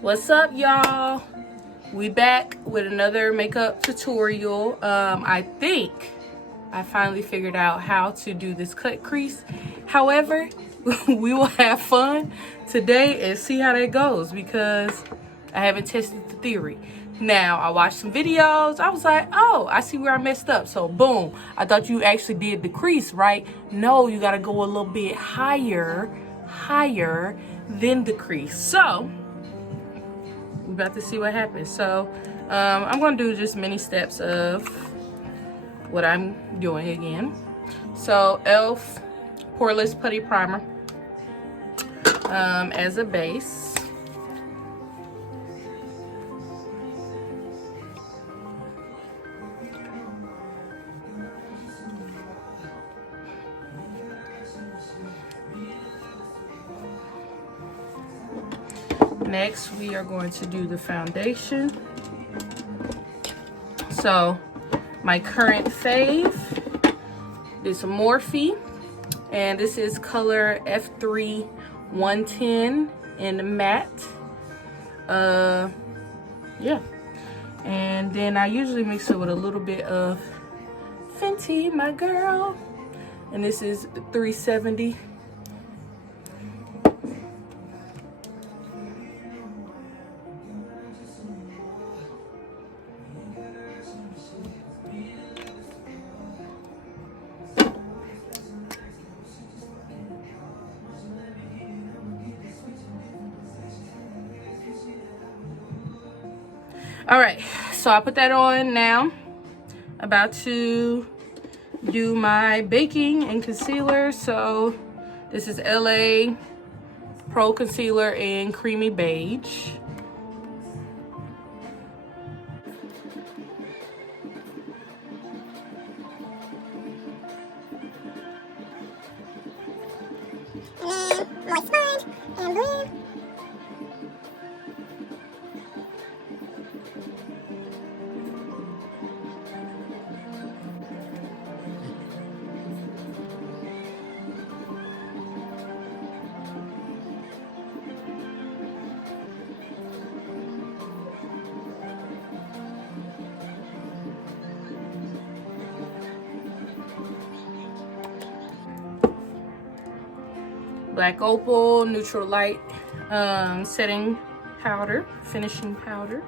What's up, y'all? We back with another makeup tutorial. I think I finally figured out how to do this cut crease. However, we will have fun today and see how that goes because I haven't tested the theory. Now, I watched some videos. I was like, oh, I see where I messed up. So, boom. I thought you actually did the crease, right? No, you got to go a little bit higher than the crease. So, we're about to see what happens. So, I'm going to do just many steps of what I'm doing again. So, e.l.f. Poreless Putty Primer as a base. Next, we are going to do the foundation. So, my current fave is Morphe, and this is color F3 110 in matte. Yeah. And then I usually mix it with a little bit of Fenty, my girl. And this is 370. All right, so I put that on now. About to do my baking and concealer. So this is LA Pro Concealer in Creamy Beige. And then moist sponge and blend. Black Opal Neutral Light setting powder, finishing powder.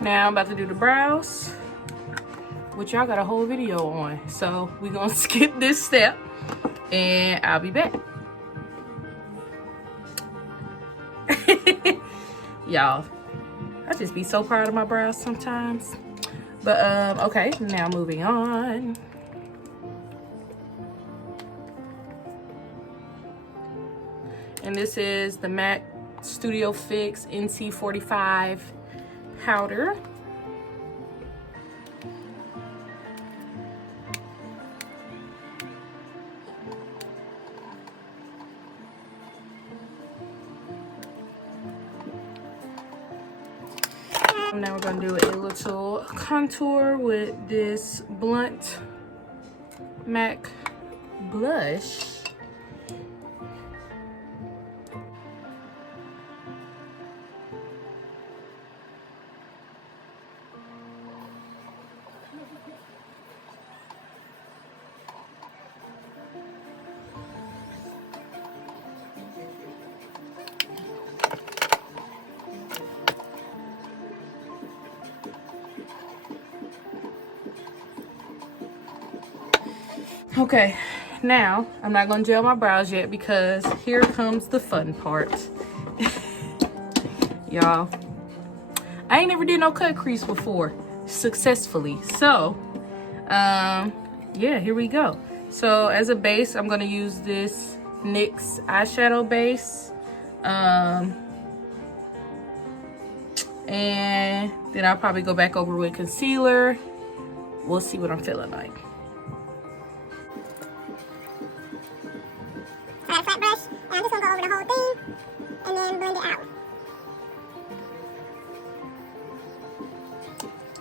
Now I'm about to do the brows, which y'all got a whole video on. So we're gonna skip this step and I'll be back. Y'all, I just be so proud of my brows sometimes. But okay, now moving on. And this is the MAC Studio Fix NC45 powder. Now we're gonna do a little contour with this blunt MAC blush. Okay, now I'm not gonna gel my brows yet because here comes the fun part. Y'all, I ain't never did no cut crease before successfully. So, yeah, here we go. So as a base, I'm gonna use this NYX eyeshadow base. And then I'll probably go back over with concealer we'll see what I'm feeling like. So I got a flat brush, and I'm just gonna go over the whole thing and then blend it out.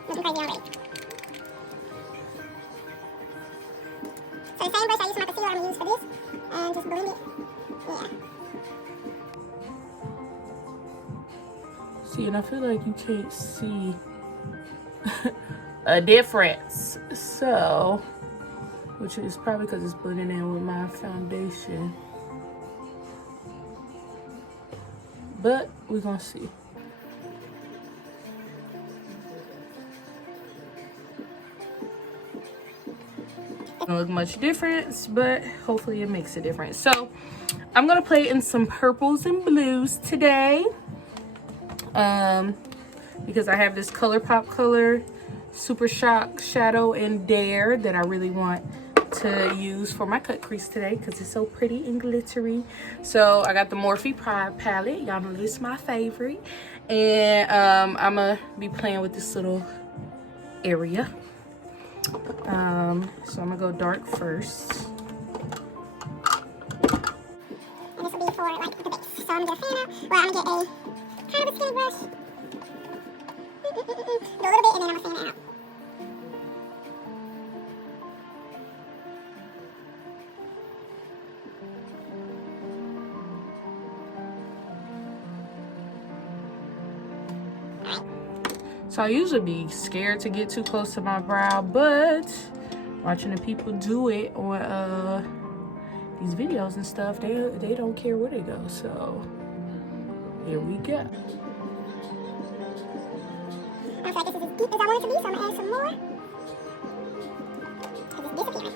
Looking crazy already. So the same brush I used for my concealer, I'm gonna use for this, and just blend it. Yeah. See, and I feel like you can't see a difference. So, which is probably because it's blending in with my foundation. But we're gonna see. Don't look much difference, but hopefully it makes a difference. So I'm gonna play in some purples and blues today. Because I have this ColourPop color Super Shock Shadow and Dare that I really want to use for my cut crease today because it's so pretty and glittery. So I got the Morphe Pride palette. Y'all know this is my favorite. And I'm gonna be playing with this little area. So I'm gonna go dark first. And this will be for like the base. So I'm gonna get a fan, well, I'm gonna get a kind of a skinny brush. Do a little bit and then I'm gonna fan it out. So I usually be scared to get too close to my brow, but watching the people do it on these videos and stuff, they don't care where they go. So here we go. I feel like this is as deep as I want it to be, so I'm gonna add some more. Because it's disappearing.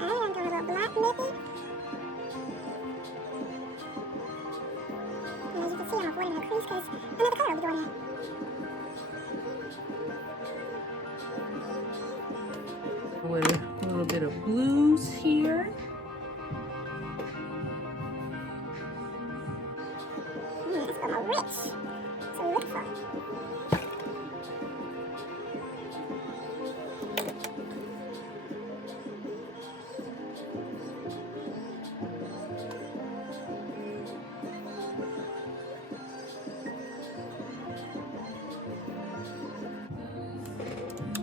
Alright, I'm doing a little black method. And as you can see, I'm avoiding the crease because another color will be going in. With a little bit of blues here. It's a little more rich. So we look for it.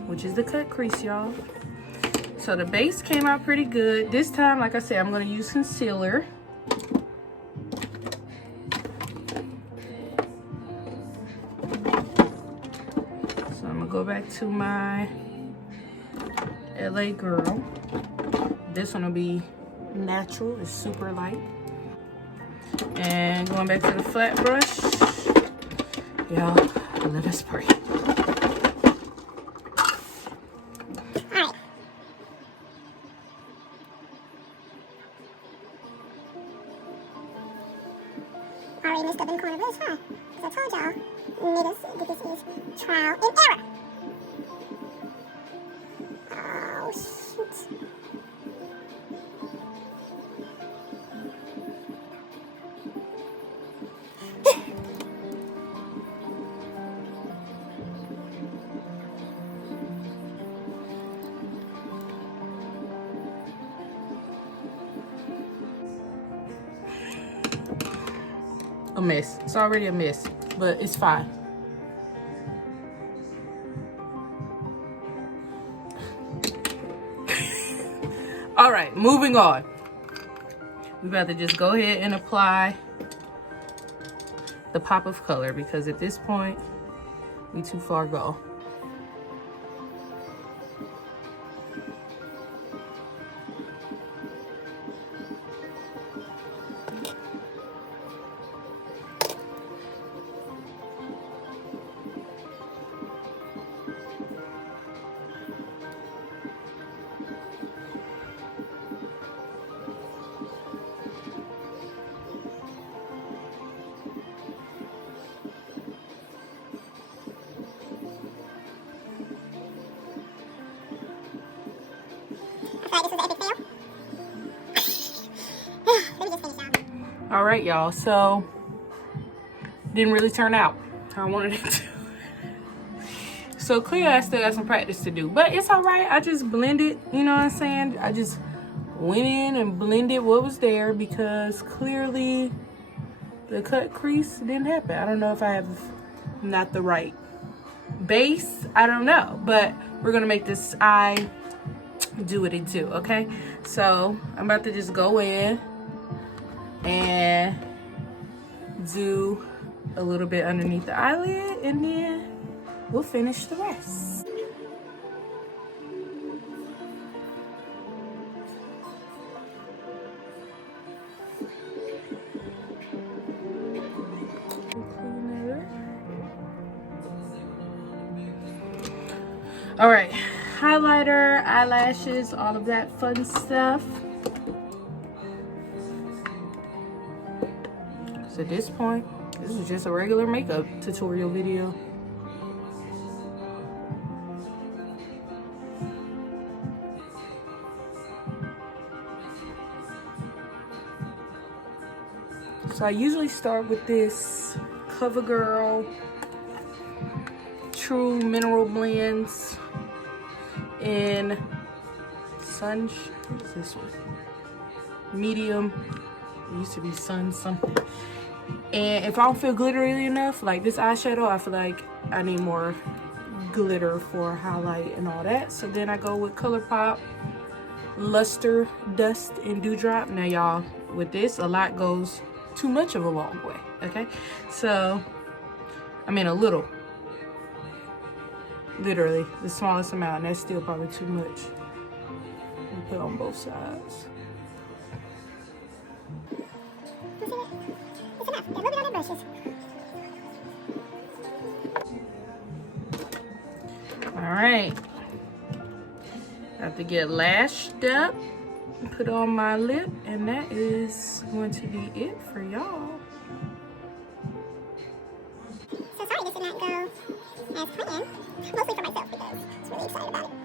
Which is the cut crease, y'all. So the base came out pretty good. This time, like I said, I'm gonna use concealer. So I'm gonna go back to my LA Girl. This one will be natural, it's super light. And going back to the flat brush. Y'all, let us pray. I already messed up in the corner, but it's fine. Because I told y'all, niggas, that this is trial and error. Oh, shoot. A mess. It's already a mess, but it's fine. All right, moving on. We about to just go ahead and apply the pop of color because at this point, we too far go. was an epic fail. Let me just finish, y'all. All right, y'all. So didn't really turn out how I wanted it to. So clearly I still got some practice to do, but it's all right. I just blended, you know what I'm saying? I just went in and blended what was there because clearly the cut crease didn't happen. I don't know if I have not the right base. I don't know, but we're gonna make this eye do what it do, okay? So I'm about to just go in and do a little bit underneath the eyelid, and then we'll finish the rest. All right, highlighter, eyelashes, all of that fun stuff. So at this point, this is just a regular makeup tutorial video. So I usually start with this CoverGirl True Mineral Blends in Sun, what is this one? Medium. It used to be Sun something. And if I don't feel glittery enough, like this eyeshadow, I feel like I need more glitter for highlight and all that. So then I go with ColourPop Luster Dust and Dewdrop. Now y'all, with this, a lot goes too much of a long way, okay? So, I mean a little. Literally, the smallest amount, and that's still probably too much. Put on both sides. It's enough. They're moving on their brushes. All right. I have to get lashed up, put on my lip, and that is going to be it for y'all. So sorry this did not go as planned. Mostly for myself because I was really excited about it.